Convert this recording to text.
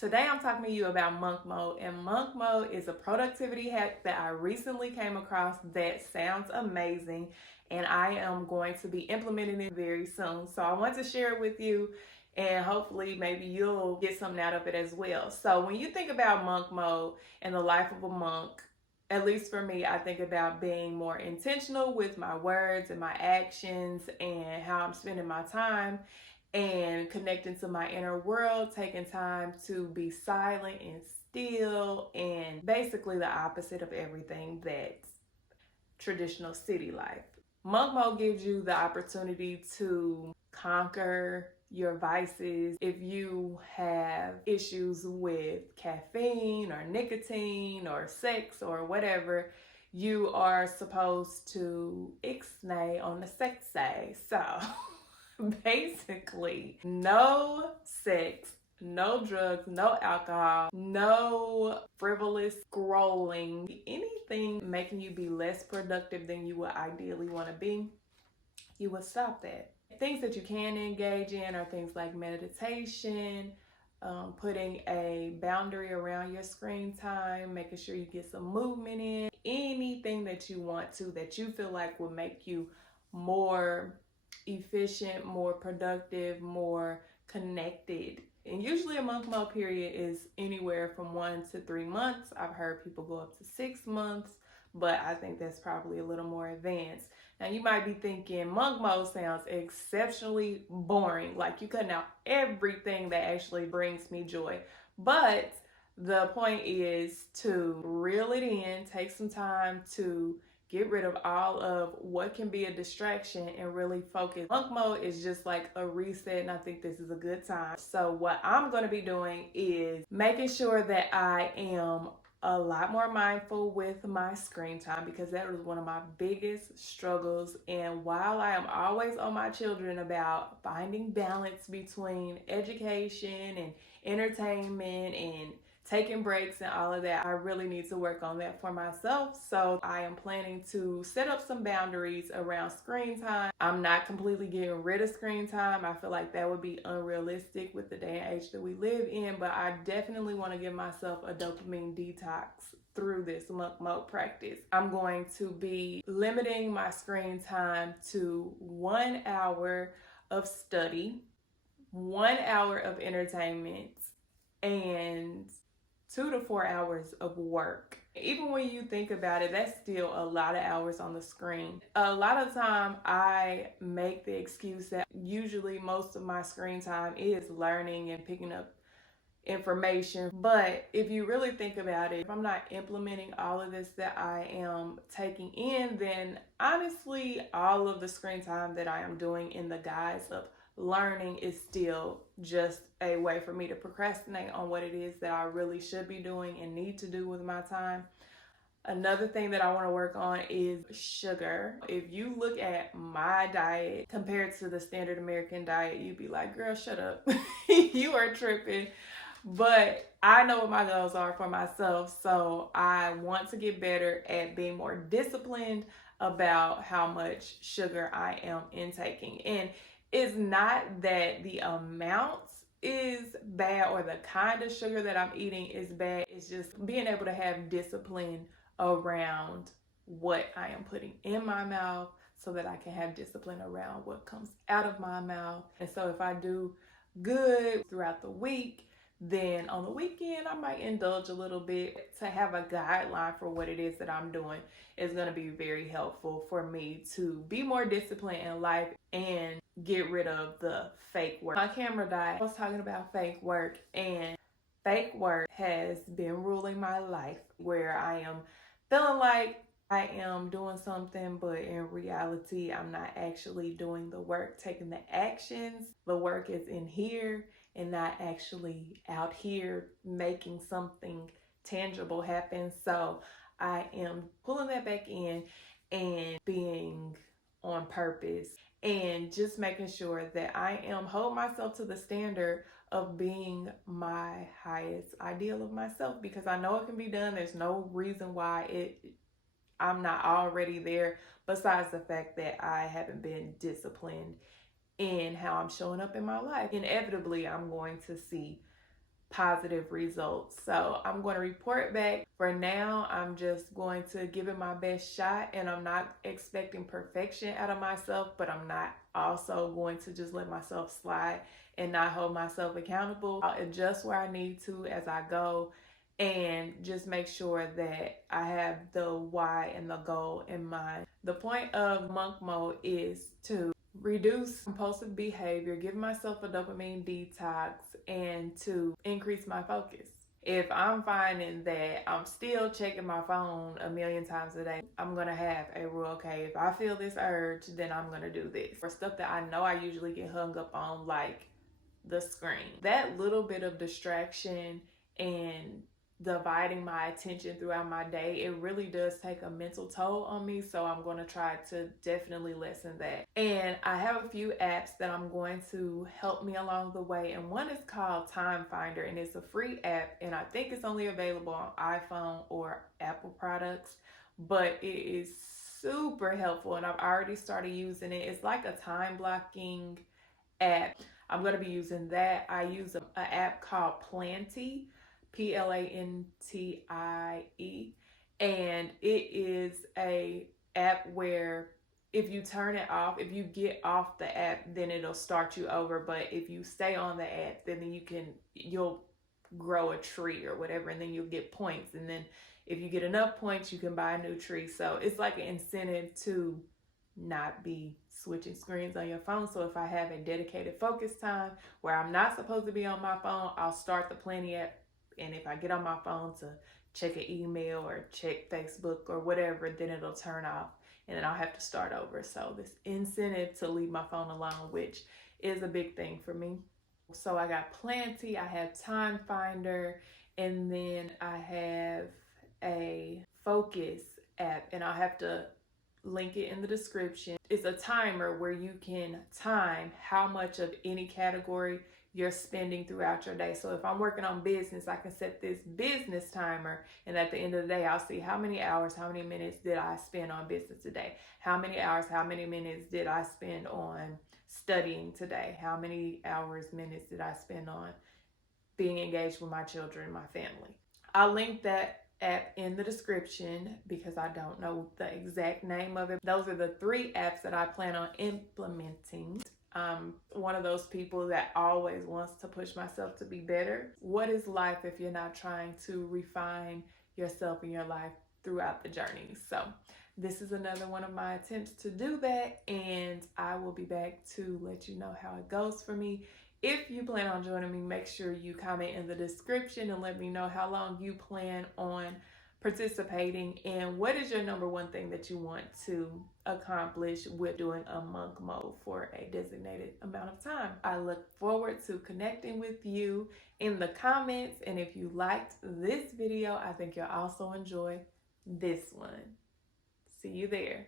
Today I'm talking to you about monk mode, and monk mode is a productivity hack that I recently came across that sounds amazing, and I am going to be implementing it very soon. So I want to share it with you, and hopefully maybe you'll get something out of it as well. So when you think about monk mode and the life of a monk, at least for me, I think about being more intentional with my words and my actions and how I'm spending my time and connecting to my inner world, taking time to be silent and still, and basically the opposite of everything that's traditional city life. Monk mode gives you the opportunity to conquer your vices. If you have issues with caffeine or nicotine or sex or whatever, you are supposed to ixnay on the sex day. So basically, no sex, no drugs, no alcohol, no frivolous scrolling, anything making you be less productive than you would ideally want to be, you would stop that. Things that you can engage in are things like meditation, putting a boundary around your screen time, making sure you get some movement in, anything that you want to, that you feel like will make you more efficient, more productive, more connected. And usually a monk mode period is anywhere from 1 to 3 months. I've heard people go up to 6 months, but I think that's probably a little more advanced. Now you might be thinking monk mode sounds exceptionally boring, like you cutting out everything that actually brings me joy. But the point is to reel it in, take some time to get rid of all of what can be a distraction and really focus. Monk mode is just like a reset, and I think this is a good time. So what I'm going to be doing is making sure that I am a lot more mindful with my screen time, because that was one of my biggest struggles. And while I am always on my children about finding balance between education and entertainment and taking breaks and all of that, I really need to work on that for myself. So I am planning to set up some boundaries around screen time. I'm not completely getting rid of screen time. I feel like that would be unrealistic with the day and age that we live in, but I definitely want to give myself a dopamine detox through this monk mode practice. I'm going to be limiting my screen time to 1 hour of study, 1 hour of entertainment, and 2 to 4 hours of work. Even when you think about it, that's still a lot of hours on the screen. A lot of time I make the excuse that usually most of my screen time is learning and picking up information. But if you really think about it, if I'm not implementing all of this that I am taking in, then honestly, all of the screen time that I am doing in the guise of learning is still just a way for me to procrastinate on what it is that I really should be doing and need to do with my time. Another thing that I want to work on is sugar. If you look at my diet compared to the standard American diet, you'd be like, girl, shut up. You are tripping. But I know what my goals are for myself, so I want to get better at being more disciplined about how much sugar I am intaking. And it's not that the amounts is bad or the kind of sugar that I'm eating is bad. It's just being able to have discipline around what I am putting in my mouth so that I can have discipline around what comes out of my mouth. And so if I do good throughout the week, then on the weekend I might indulge a little bit. To have a guideline for what it is that I'm doing is going to be very helpful for me to be more disciplined in life and get rid of the fake work. My camera died. I was talking about fake work, and fake work has been ruling my life, where I am feeling like I am doing something, but in reality, I'm not actually doing the work, taking the actions. The work is in here and not actually out here making something tangible happen. So I am pulling that back in and being on purpose and just making sure that I am holding myself to the standard of being my highest ideal of myself, because I know it can be done. There's no reason why I'm not already there, besides the fact that I haven't been disciplined in how I'm showing up in my life. Inevitably, I'm going to see positive results. So I'm going to report back. For now, I'm just going to give it my best shot, and I'm not expecting perfection out of myself, but I'm not also going to just let myself slide and not hold myself accountable. I'll adjust where I need to as I go, and just make sure that I have the why and the goal in mind. The point of monk mode is to reduce compulsive behavior, give myself a dopamine detox, and to increase my focus. If I'm finding that I'm still checking my phone a million times a day, I'm going to have a rule. Okay, if I feel this urge, then I'm going to do this. For stuff that I know I usually get hung up on, like the screen, that little bit of distraction and dividing my attention throughout my day, it really does take a mental toll on me. So I'm going to try to definitely lessen that. And I have a few apps that I'm going to help me along the way. And one is called Time Finder, and it's a free app. And I think it's only available on iPhone or Apple products, but it is super helpful. And I've already started using it. It's like a time blocking app. I'm going to be using that. I use an app called Planty, Plantie, and it is a app where if you turn it off, if you get off the app, then it'll start you over. But if you stay on the app, then you'll grow a tree or whatever, and then you'll get points. And then if you get enough points, you can buy a new tree. So it's like an incentive to not be switching screens on your phone. So if I have a dedicated focus time where I'm not supposed to be on my phone, I'll start the Planty app. And if I get on my phone to check an email or check Facebook or whatever, then it'll turn off and then I'll have to start over. So this incentive to leave my phone alone, which is a big thing for me. So I got Planty, I have Time Finder, and then I have a Focus app, and I'll have to link it in the description. It's a timer where you can time how much of any category you're spending throughout your day. So if I'm working on business, I can set this business timer, and at the end of the day, I'll see how many hours, how many minutes did I spend on business today? How many hours, how many minutes did I spend on studying today? How many hours, minutes did I spend on being engaged with my children and my family? I'll link that app in the description because I don't know the exact name of it. Those are the 3 apps that I plan on implementing. I'm one of those people that always wants to push myself to be better. What is life if you're not trying to refine yourself in your life throughout the journey? So this is another one of my attempts to do that, and I will be back to let you know how it goes for me. If you plan on joining me, make sure you comment in the description and let me know how long you plan on participating and what is your number one thing that you want to accomplish with doing a monk mode for a designated amount of time. I look forward to connecting with you in the comments, and if you liked this video, I think you'll also enjoy this one. See you there.